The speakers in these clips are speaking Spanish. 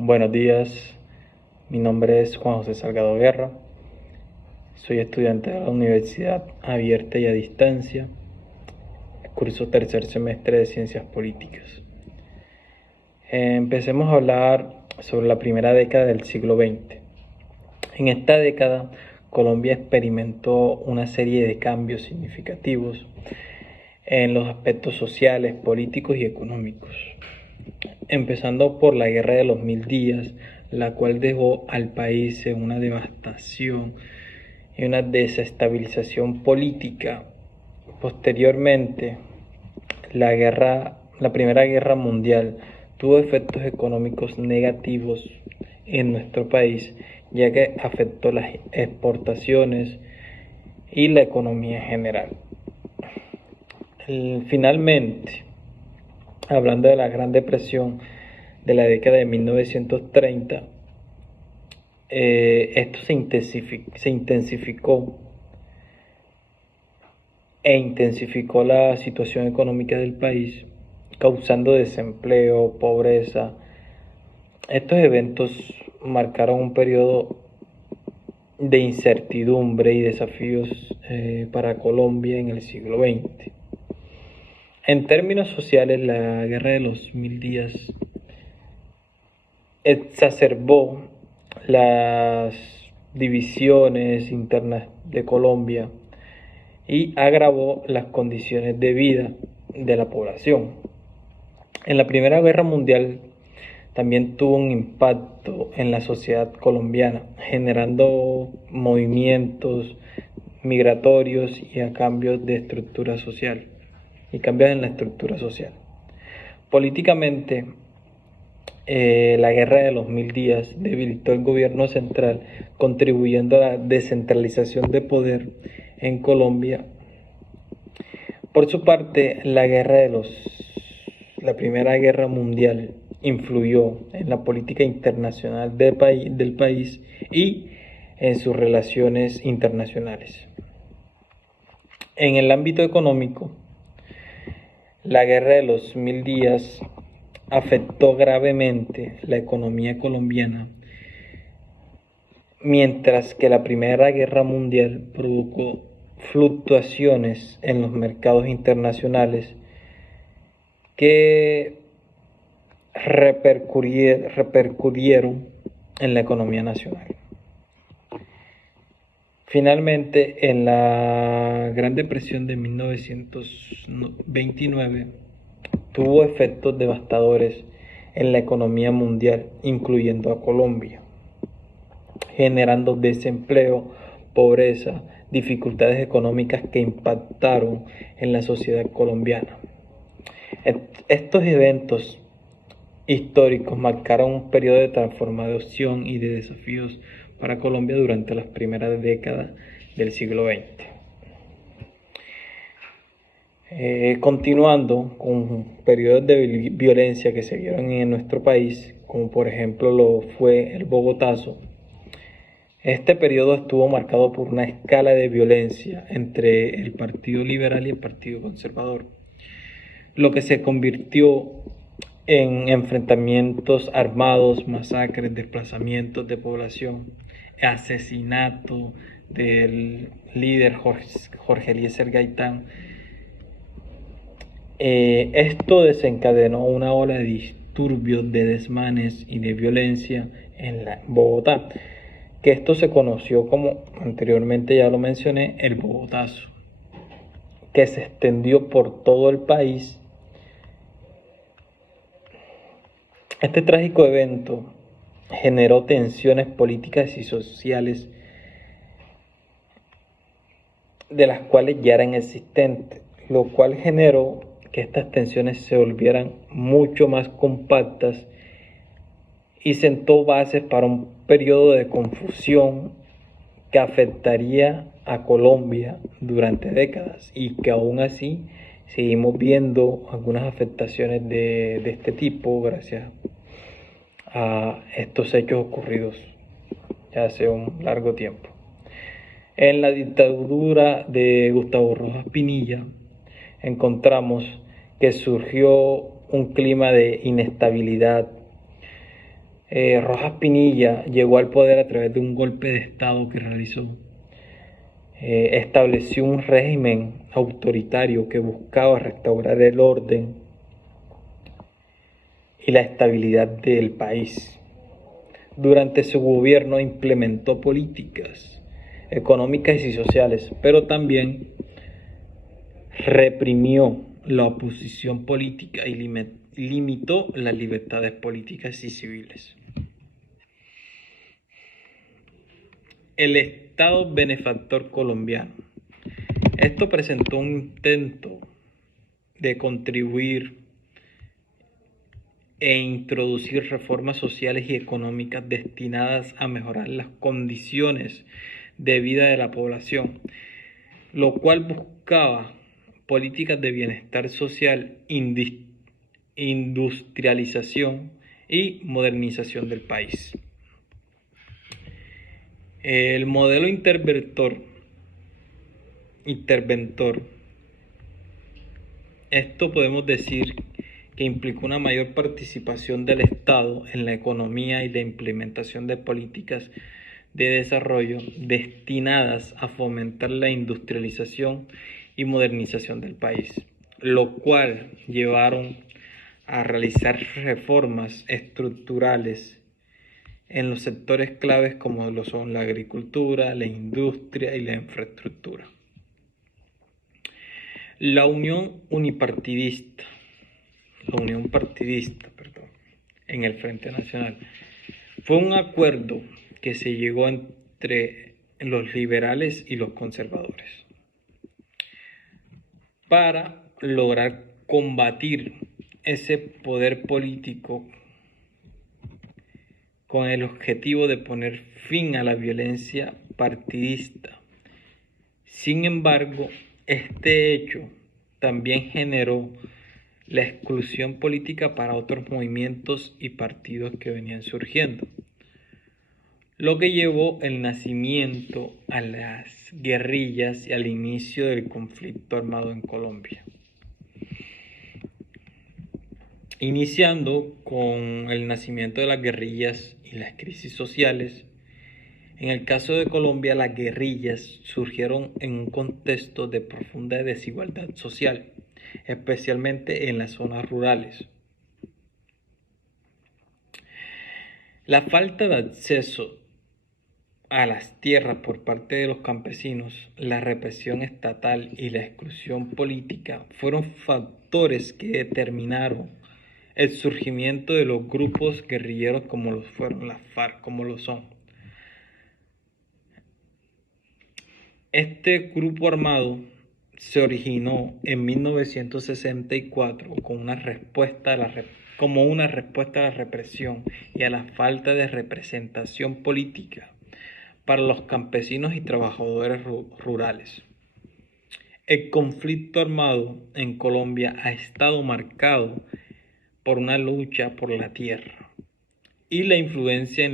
Buenos días, mi nombre es Juan José Salgado Guerra, soy estudiante de la Universidad Abierta y a Distancia, curso tercer semestre de Ciencias Políticas. Empecemos a hablar sobre la primera década del siglo XX. En esta década, Colombia experimentó una serie de cambios significativos en los aspectos sociales, políticos y económicos, empezando por la Guerra de los Mil Días, la cual dejó al país en una devastación y una desestabilización política. Posteriormente, la Primera Guerra Mundial tuvo efectos económicos negativos en nuestro país, ya que afectó las exportaciones y la economía en general. Finalmente, hablando de la Gran Depresión de la década de 1930, esto se intensificó la situación económica del país, causando desempleo, pobreza. Estos eventos marcaron un periodo de incertidumbre y desafíos para Colombia en el siglo XX. En términos sociales, la Guerra de los Mil Días exacerbó las divisiones internas de Colombia y agravó las condiciones de vida de la población. En la Primera Guerra Mundial también tuvo un impacto en la sociedad colombiana, generando movimientos migratorios y a cambios de estructura social y cambios en la estructura social. Políticamente, la Guerra de los Mil Días debilitó el gobierno central, contribuyendo a la descentralización de poder en Colombia. Por su parte, la Primera Guerra Mundial influyó en la política internacional del país y en sus relaciones internacionales. En el ámbito económico, la Guerra de los Mil Días afectó gravemente la economía colombiana, mientras que la Primera Guerra Mundial provocó fluctuaciones en los mercados internacionales que repercutieron en la economía nacional. Finalmente, en la Gran Depresión de 1929, tuvo efectos devastadores en la economía mundial, incluyendo a Colombia, generando desempleo, pobreza, dificultades económicas que impactaron en la sociedad colombiana. Estos eventos históricos marcaron un periodo de transformación y de desafíos para Colombia durante las primeras décadas del siglo XX. Continuando con periodos de violencia que se dieron en nuestro país, como por ejemplo lo fue el Bogotazo. Este periodo estuvo marcado por una escala de violencia entre el Partido Liberal y el Partido Conservador, lo que se convirtió en enfrentamientos armados, masacres, desplazamientos de población, asesinato del líder Jorge Eliezer Gaitán. Esto desencadenó una ola de disturbios, de desmanes y de violencia en Bogotá, que esto se conoció como, anteriormente ya lo mencioné, el Bogotazo, que se extendió por todo el país. Este trágico evento generó tensiones políticas y sociales de las cuales ya eran existentes, lo cual generó que estas tensiones se volvieran mucho más compactas y sentó bases para un periodo de confusión que afectaría a Colombia durante décadas y que aún así seguimos viendo algunas afectaciones de este tipo gracias a estos hechos ocurridos ya hace un largo tiempo. En la dictadura de Gustavo Rojas Pinilla encontramos que surgió un clima de inestabilidad, Rojas Pinilla llegó al poder a través de un golpe de Estado que realizó. Estableció un régimen autoritario que buscaba restaurar el orden y la estabilidad del país. Durante su gobierno implementó políticas económicas y sociales, pero también reprimió la oposición política y limitó las libertades políticas y civiles. El Estado benefactor colombiano. Esto presentó un intento de contribuir e introducir reformas sociales y económicas destinadas a mejorar las condiciones de vida de la población, lo cual buscaba políticas de bienestar social, industrialización y modernización del país. El modelo interventor, esto podemos decir que implicó una mayor participación del Estado en la economía y la implementación de políticas de desarrollo destinadas a fomentar la industrialización y modernización del país, lo cual llevaron a realizar reformas estructurales en los sectores claves como lo son la agricultura, la industria y la infraestructura. La Unión Partidista, en el Frente Nacional, fue un acuerdo que se llegó entre los liberales y los conservadores para lograr combatir ese poder político con el objetivo de poner fin a la violencia partidista. Sin embargo, este hecho también generó la exclusión política para otros movimientos y partidos que venían surgiendo, lo que llevó el nacimiento a las guerrillas y al inicio del conflicto armado en Colombia. Iniciando con el nacimiento de las guerrillas y las crisis sociales, en el caso de Colombia, las guerrillas surgieron en un contexto de profunda desigualdad social, especialmente en las zonas rurales. La falta de acceso a las tierras por parte de los campesinos, la represión estatal y la exclusión política fueron factores que determinaron el surgimiento de los grupos guerrilleros como los fueron las FARC, como lo son. Este grupo armado se originó en 1964 como una respuesta a la represión y a la falta de representación política para los campesinos y trabajadores rurales. El conflicto armado en Colombia ha estado marcado por una lucha por la tierra y la influencia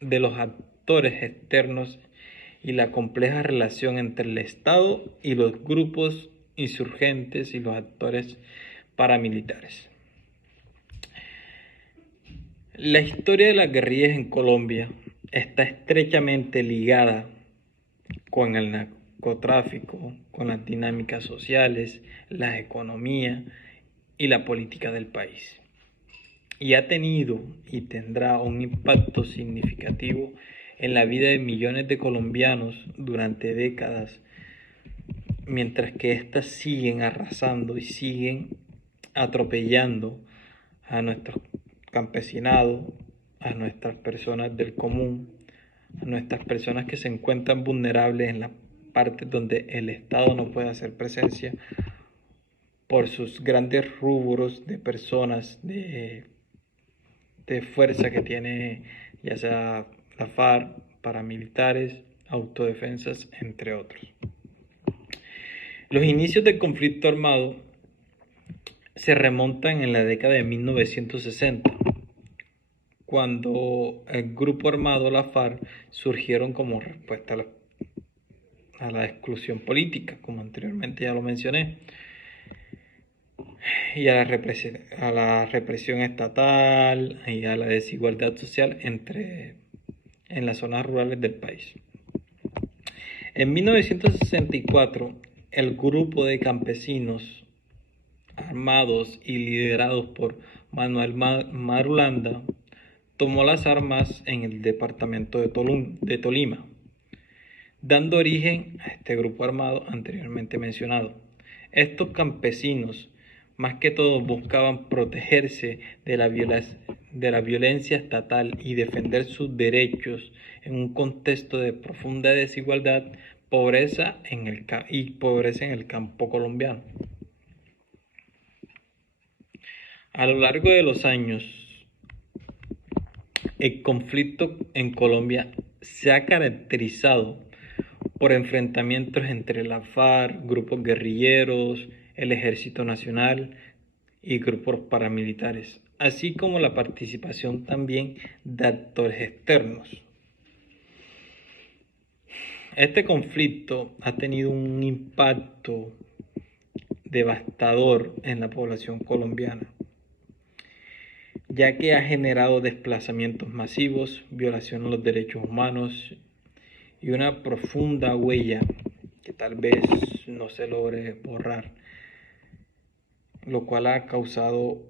de los actores externos y la compleja relación entre el Estado y los grupos insurgentes y los actores paramilitares. La historia de las guerrillas en Colombia está estrechamente ligada con el narcotráfico, con las dinámicas sociales, la economía y la política del país. Y ha tenido y tendrá un impacto significativo en la vida de millones de colombianos durante décadas, mientras que éstas siguen arrasando y siguen atropellando a nuestro campesinado, a nuestras personas del común, a nuestras personas que se encuentran vulnerables en las partes donde el Estado no puede hacer presencia por sus grandes rubros de personas de fuerza que tiene, ya sea la FARC, paramilitares, autodefensas, entre otros. Los inicios del conflicto armado se remontan en la década de 1960, cuando el grupo armado, la FARC, surgieron como respuesta a la exclusión política, como anteriormente ya lo mencioné. y a la represión estatal y a la desigualdad social en las zonas rurales del país. En 1964, el grupo de campesinos armados y liderados por Manuel Marulanda tomó las armas en el departamento de Tolima, dando origen a este grupo armado anteriormente mencionado. Estos campesinos, más que todo, buscaban protegerse de la violencia estatal y defender sus derechos en un contexto de profunda desigualdad, pobreza pobreza en el campo colombiano. A lo largo de los años, el conflicto en Colombia se ha caracterizado por enfrentamientos entre la FARC, grupos guerrilleros, el Ejército Nacional y grupos paramilitares, así como la participación también de actores externos. Este conflicto ha tenido un impacto devastador en la población colombiana, ya que ha generado desplazamientos masivos, violación a los derechos humanos y una profunda huella que tal vez no se logre borrar, lo cual ha causado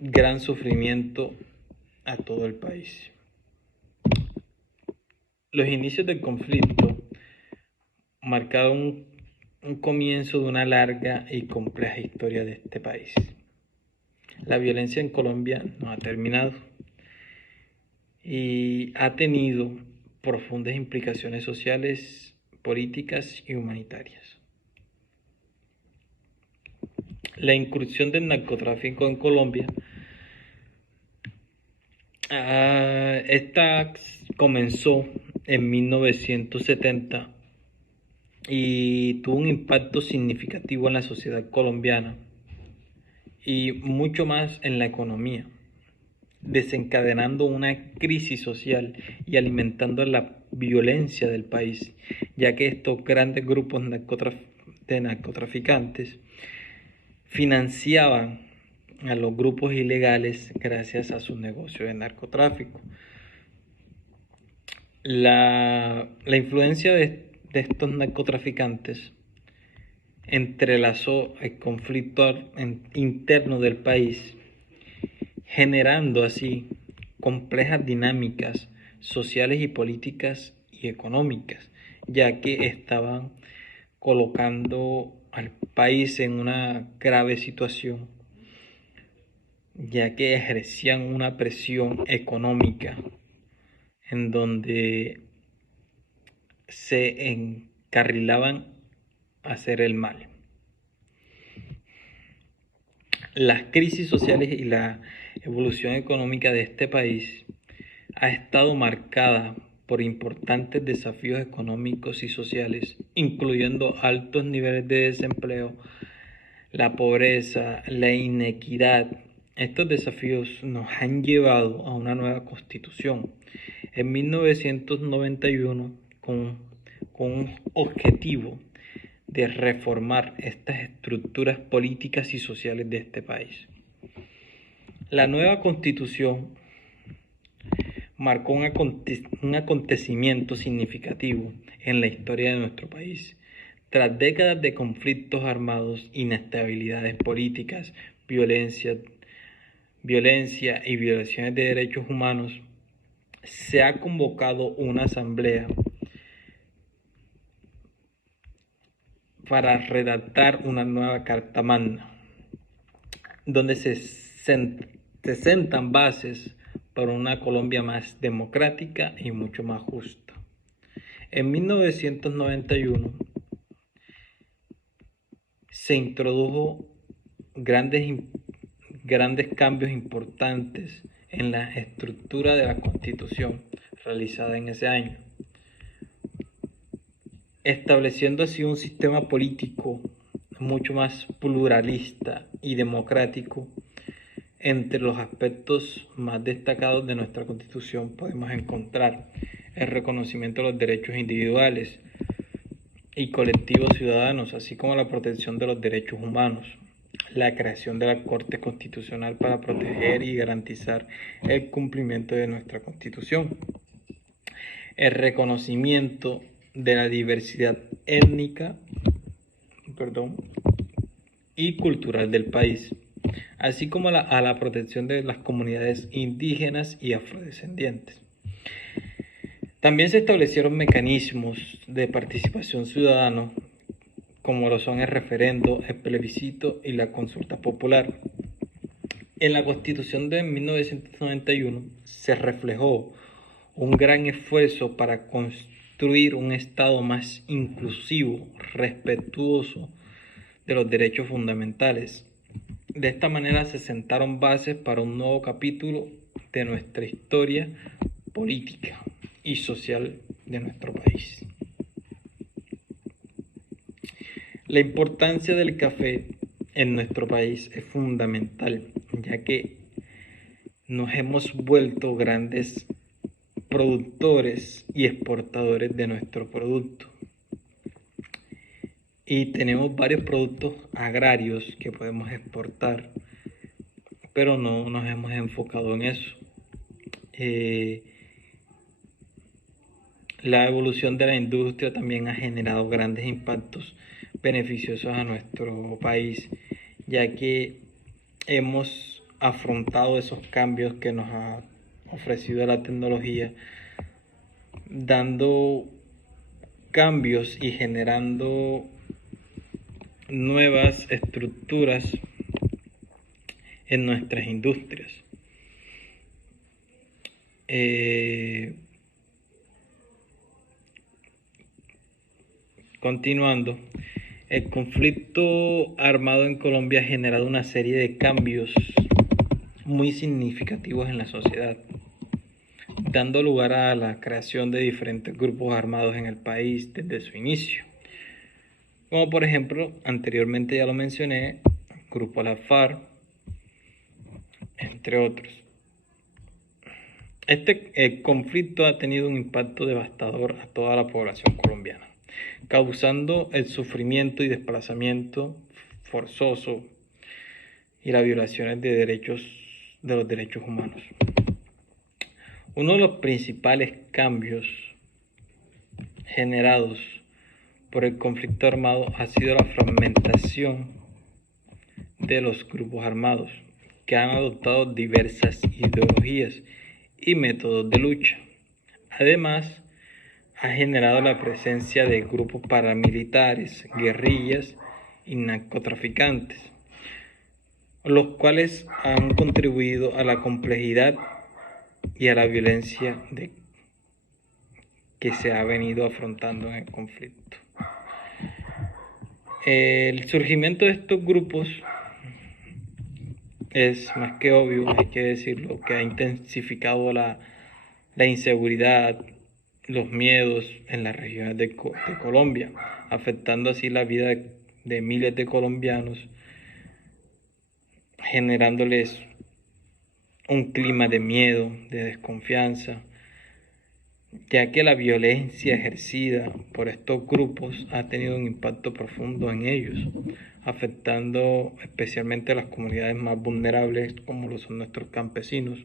gran sufrimiento a todo el país. Los inicios del conflicto marcaron un comienzo de una larga y compleja historia de este país. La violencia en Colombia no ha terminado y ha tenido profundas implicaciones sociales, políticas y humanitarias. La incursión del narcotráfico en Colombia, esta comenzó en 1970 y tuvo un impacto significativo en la sociedad colombiana y mucho más en la economía, desencadenando una crisis social y alimentando la violencia del país, ya que estos grandes grupos de narcotraficantes financiaban a los grupos ilegales gracias a su negocio de narcotráfico. La influencia de estos narcotraficantes entrelazó el conflicto interno del país, generando así complejas dinámicas sociales y políticas y económicas, ya que estaban colocando al país en una grave situación, ya que ejercían una presión económica en donde se encarrilaban a hacer el mal. Las crisis sociales y la evolución económica de este país ha estado marcada por importantes desafíos económicos y sociales, incluyendo altos niveles de desempleo, la pobreza, la inequidad. Estos desafíos nos han llevado a una nueva constitución en 1991 con un objetivo de reformar estas estructuras políticas y sociales de este país. La nueva constitución marcó un acontecimiento significativo en la historia de nuestro país. Tras décadas de conflictos armados, inestabilidades políticas, violencia y violaciones de derechos humanos, se ha convocado una asamblea para redactar una nueva Carta Magna, donde se sentan bases para una Colombia más democrática y mucho más justa. En 1991 se introdujo grandes cambios importantes en la estructura de la Constitución realizada en ese año, estableciendo así un sistema político mucho más pluralista y democrático. Entre los aspectos más destacados de nuestra Constitución podemos encontrar el reconocimiento de los derechos individuales y colectivos ciudadanos, así como la protección de los derechos humanos, la creación de la Corte Constitucional para proteger y garantizar el cumplimiento de nuestra Constitución, el reconocimiento de la diversidad étnica, y cultural del país, así como a la protección de las comunidades indígenas y afrodescendientes. También se establecieron mecanismos de participación ciudadana, como lo son el referendo, el plebiscito y la consulta popular. En la Constitución de 1991 se reflejó un gran esfuerzo para construir un Estado más inclusivo, respetuoso de los derechos fundamentales. De esta manera se sentaron bases para un nuevo capítulo de nuestra historia política y social de nuestro país. La importancia del café en nuestro país es fundamental, ya que nos hemos vuelto grandes productores y exportadores de nuestro producto. Y tenemos varios productos agrarios que podemos exportar, pero no nos hemos enfocado en eso. La evolución de la industria también ha generado grandes impactos beneficiosos a nuestro país, ya que hemos afrontado esos cambios que nos ha ofrecido la tecnología, dando cambios y generando nuevas estructuras en nuestras industrias. Continuando, el conflicto armado en Colombia ha generado una serie de cambios muy significativos en la sociedad, dando lugar a la creación de diferentes grupos armados en el país desde su inicio. Como por ejemplo, anteriormente ya lo mencioné, Grupo La FARC, entre otros. El conflicto ha tenido un impacto devastador a toda la población colombiana, causando el sufrimiento y desplazamiento forzoso y las violaciones de los derechos humanos. Uno de los principales cambios generados por el conflicto armado ha sido la fragmentación de los grupos armados, que han adoptado diversas ideologías y métodos de lucha. Además, ha generado la presencia de grupos paramilitares, guerrillas y narcotraficantes, los cuales han contribuido a la complejidad y a la violencia que se ha venido afrontando en el conflicto. El surgimiento de estos grupos es más que obvio, hay que decirlo, que ha intensificado la inseguridad, los miedos en las regiones de Colombia, afectando así la vida de miles de colombianos, generándoles un clima de miedo, de desconfianza, ya que la violencia ejercida por estos grupos ha tenido un impacto profundo en ellos, afectando especialmente a las comunidades más vulnerables, como lo son nuestros campesinos.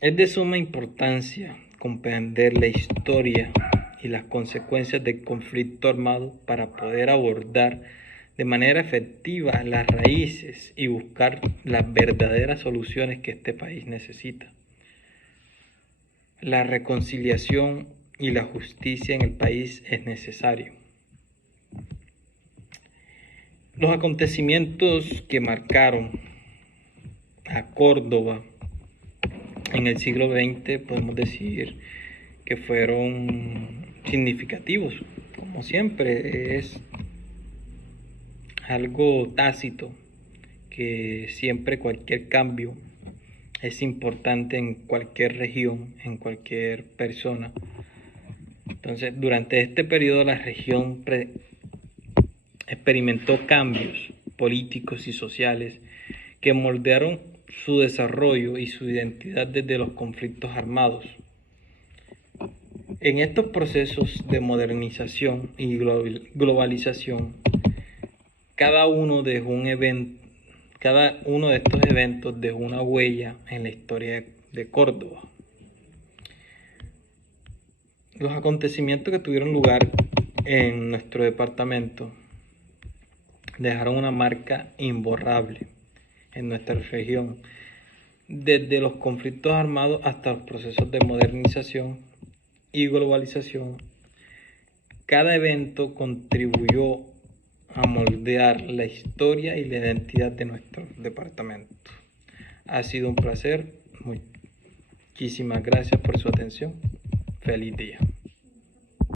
Es de suma importancia comprender la historia y las consecuencias del conflicto armado para poder abordar de manera efectiva las raíces y buscar las verdaderas soluciones que este país necesita. La reconciliación y la justicia en el país es necesario. Los acontecimientos que marcaron a Córdoba en el siglo XX podemos decir que fueron significativos. Como siempre, es algo tácito que siempre cualquier cambio es importante en cualquier región, en cualquier persona. Entonces, durante este periodo la región experimentó cambios políticos y sociales que moldearon su desarrollo y su identidad desde los conflictos armados. En estos procesos de modernización y globalización, cada uno dejó un evento, cada uno de estos eventos dejó una huella en la historia de Córdoba. Los acontecimientos que tuvieron lugar en nuestro departamento dejaron una marca imborrable en nuestra región, desde los conflictos armados hasta los procesos de modernización y globalización. Cada evento contribuyó a moldear la historia y la identidad de nuestro departamento. Ha sido un placer. Muchísimas gracias por su atención. Feliz día.